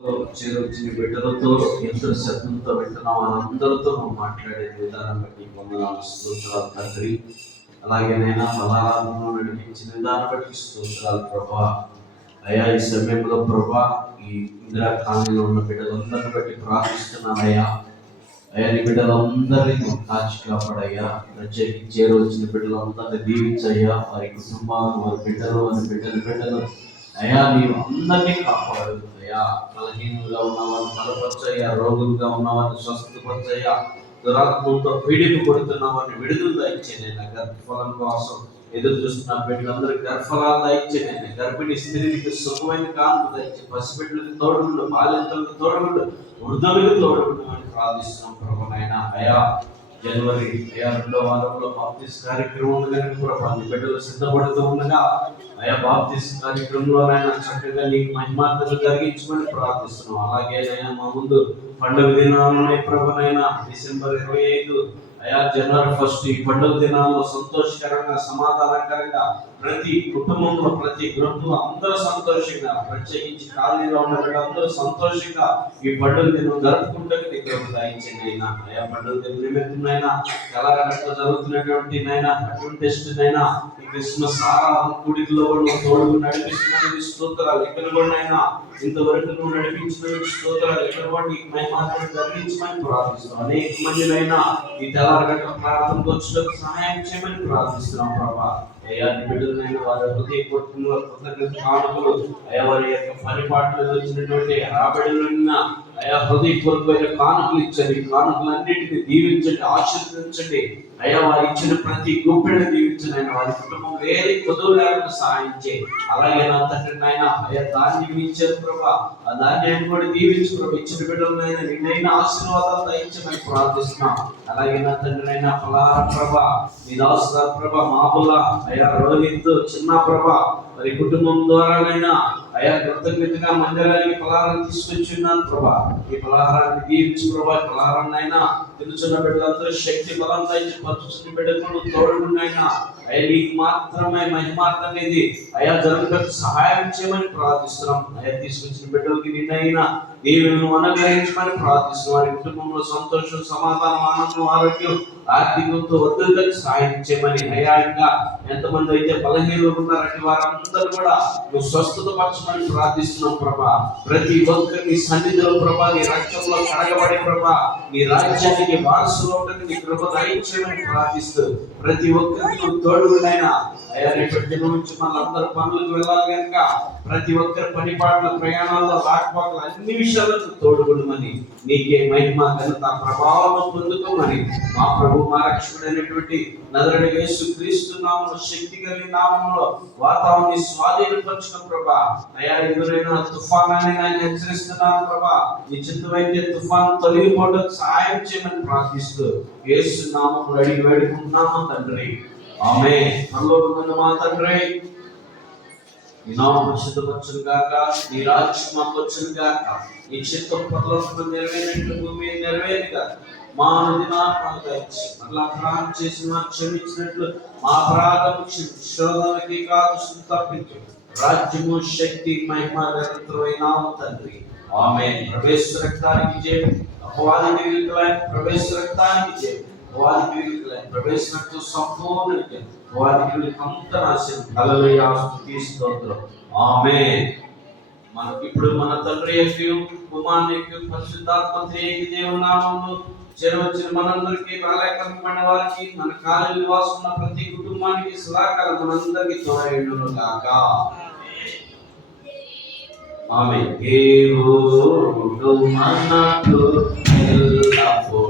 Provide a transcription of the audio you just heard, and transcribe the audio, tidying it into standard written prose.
చేరొచ్చిన బిడ్డలతో ఎంత శబ్దంతో వింటున్నాం వాళ్ళందరితో నువ్వు మాట్లాడే విధానం బట్టి వందనాలు స్తోత్రాలు తండ్రి. అలాగే నైనా బలారాధనలో నడిపించిన విధానం బట్టి స్తోత్రాలు ప్రభా. అయ్యా ఈ సమయంలో ప్రభా ఈ ఇందిరా కాలనీలో ఉన్న బిడ్డలందరిని బట్టి ప్రార్థిస్తున్నాను అయ్యా. అయ్యా నీ బిడ్డలందరినీ నువ్వు కాచి కాపాడయ్యా. ప్రత్యేకించి చేరొచ్చిన బిడ్డలందరినీ దీవించయ్యా. వారి కుటుంబాలను వారి బిడ్డలు అయ్యా నీవు అందరినీ కాపాడు అయ్యా. బలహీనులుగా ఉన్నవారిని బలపరచయ్యా. రోగులుగా ఉన్నవారిని స్వస్థపరచయ్యా. దురాత్మలతో పీడిపు కొడుతున్న వారిని విడుదల దయచేయనైనా. గర్భఫలం కోసం ఎదురు చూస్తున్న బిడ్డలందరికీ గర్భఫలాలు దయచేయనైనా. గర్భిణీ స్త్రీకి సుఖమైన కాంతి దయచే. పసిబిడ్డలకు తోడుగుండు, బాలింతలకు తోడుగుండు, వృద్ధులకు తోడుగుండు అని ప్రార్థిస్తున్నాం ప్రభునైనా. అయ్యా జనవరి 2వ వారంలో బాప్తిస్ట్ కార్యక్రమం కనుక ప్రభా నీ బిడ్డలు సిద్ధపడుతూ ఉండగా అయా బాప్తిస్ట్ కార్యక్రమంలోనైనా చక్కగా నీకు మహిమార్తలు జరిగించమని ప్రార్థిస్తున్నాం. అలాగే అయినా మా ముందు పండుగ దినాలనే ప్రభునైనా డిసెంబర్ 25 అయా జనవరి 1 ఈ పండుగ దినాల్లో సంతోషకరంగా సమాధానకరంగా ప్రతి కుటుంబంలో ప్రతి గృహంలో అందరూ సంతోషంగా, ప్రత్యేకించి కాలనీలో ఉన్న అందరూ సంతోషంగా ఈ పండుగ దినం జరుపుకుంటే నీకు దయచేయండి అయినా. అయా పండుగ దినం నిమిత్తమైనా ఎలాగ జరుగుతున్నటువంటి నైనా అటువంటి టెస్ట్ నైనా ఈ క్రిస్మస్ ఆరాధన కూడికలో తోడు నడిపిస్తున్నందుకు స్తోత్రాలు. ఇక్కడ కూడా అయినా ఇంతవరకు నువ్వు నడిపించిన స్తోత్రాలు. ఇక్కడ కూడా నీకు మహిమాత్మను జరిగించమని ప్రార్థిస్తున్నాం. అనేక మందినైనా ఈ తెల్లారగట్ట ప్రార్థనకు వచ్చినకు సహాయం చేయమని ప్రార్థిస్తున్నాం ప్రభా. అయ్యా నీ బిడ్డలైన వారి హృదయపూర్వకంగా కృతజ్ఞత కానుకలు అయ్యా వారి యొక్క పరిపాట్లలో వచ్చినటువంటి రాబడిలో అయా హృదయపూర్వకమైన కానుకలు ఇచ్చండి. కానుకలన్నింటినీ దీవించండి, ఆశీర్వదించండి. అయ్యా వారు ఇచ్చిన ప్రతి గుప్పెని దీవించండి. ఆయన వారి కుటుంబం వేరే కొదువు లేకుండా సహాయం చేయి. అలాగే నా తండ్రి నాయన అయ్యా ధాన్యం ఇచ్చారు ప్రభా, ఆ ధాన్యాన్ని కూడా దీవించు ప్రభా. ఇచ్చిన బిడ్డలైనా నిన్నైనా ఆశీర్వాదాలు దయచమని ప్రార్థిస్తున్నాం. అలాగే నా తండ్రి అయినా ఫలారా ప్రభా నీ దాసు ప్రభా మాబుల్లా అయ్యా రోహిత్ చిన్న ప్రభా మరి కుటుంబం ద్వారానైనా అయా కృతజ్ఞతగా మందిరానికి ఫలాహారం తీసుకొచ్చున్నాను ప్రభా. ఈ ఫలాహారాన్ని దీవించి ప్రభా. ఫలాహారాన్ని అయినా తెలుసున్న బిడ్డలందరూ శక్తి బలం దయచి పరుచున్న బిడ్డలు తోడుకున్నైనా అయ్యా నీకు మాత్రమే మహిమార్థం అనేది అయా జరుగుటకు సహాయం చేయమని ప్రార్థిస్తున్నాం. అయా తీసుకొచ్చిన బిడ్డలకి నిన్నైనా దేవులను అనుగ్రహించమని ప్రార్థిస్తున్నాం. వారి కుటుంబంలో సంతోషం, సమాధానం, ఆనందం, ఆరోగ్యం, ఆర్థికంతో వద్దకు సహాయం చేయమని. అయా ఇంకా ఎంతమంది అయితే బలహీనలు ఉన్నారంటే వారందరూ కూడా నువ్వు స్వస్థత పరచమని ప్రార్థిస్తున్నాం ప్రభా. ప్రతి ఒక్కరిని సన్నిధిలో ప్రభా నీ రక్తంలో కడగబడి ప్రభా నీ రాజ్యానికి వారసులు ఉండని నీ కృప దయచేయమని ప్రార్థిస్తూ ప్రతి ఒక్కరికి నువ్వు తోడుగునైనా అయ్యా రేపటి దినం నుంచి మనందరూ పనులకు వెళ్ళాలి కనుక ప్రతి ఒక్కరి పనిపాట్ల ప్రయాణాల్లో రాకపోకలు అన్ని విషయాలకు తోడుగుండమని నీకే మహిమ ఘనత ప్రభావం పొందుకోమని మా ప్రభు మా రక్షకుడైనటువంటి నజరేయుడైన యేసుక్రీస్తు నామములో శక్తి కలిగిన నామములో వాతావరణాన్ని స్వాధీనపరచుకున్న ప్రభా. అయ్యా ఎదురైన తుఫానాన్ని నేను హెచ్చరిస్తున్నాను ప్రభా. నిశ్చితమైతే తుఫాను తొలగిపోవడానికి సహాయం చేయమని ప్రార్థిస్తూ యేసు నామములో అడిగి వేడుకుంటున్నాము తండ్రి. ఆమేన్. పరలోకమందు మా తండ్రి నీ నామం పరిశుద్ధపరచును గాక, నీ రాజ్యం మాకు వచ్చును గాక, నీ చిత్తం పరలోకమందు నెరవేరినట్లు భూమి మీద నెరవేరును గాక. మా అనుదినాహారము దయచేసి మరలా అపరాధం చేసిన క్షమించినట్లు మా అపరాధము క్షమించు. శోధనకి కాదు తప్పించు. రాజ్యము శక్తి మహిమ నిరంతరమైన తండ్రి. ఆమేన్. ప్రవేశ రక్తానికి జయం. అపవాది క్రియలకు ప్రవేశ రక్తానికి జయం. అపవాది క్రియలకు ప్రవేశినట్టు సంపూర్ణ జయం. అపవాది క్రియలకు అంత నాశనం. హల్లెలూయా స్తుతి స్తోత్రం. ఆమేన్. మనకి ఇప్పుడు మన తండ్రి యొక్క కుమారుని యొక్క పరిశుద్ధాత్మ దేవుని నామములో చేరవచ్చిన మనందరికీ బాలకమైన వారికి మన కాలనీ నివాసం ఉన్న ప్రతి కుటుంబానికి సదాకాలం మనందరికీ తోడైండును గాక. ఆమేన్. దేవుడు మనకు ఎల్లప్పుడూ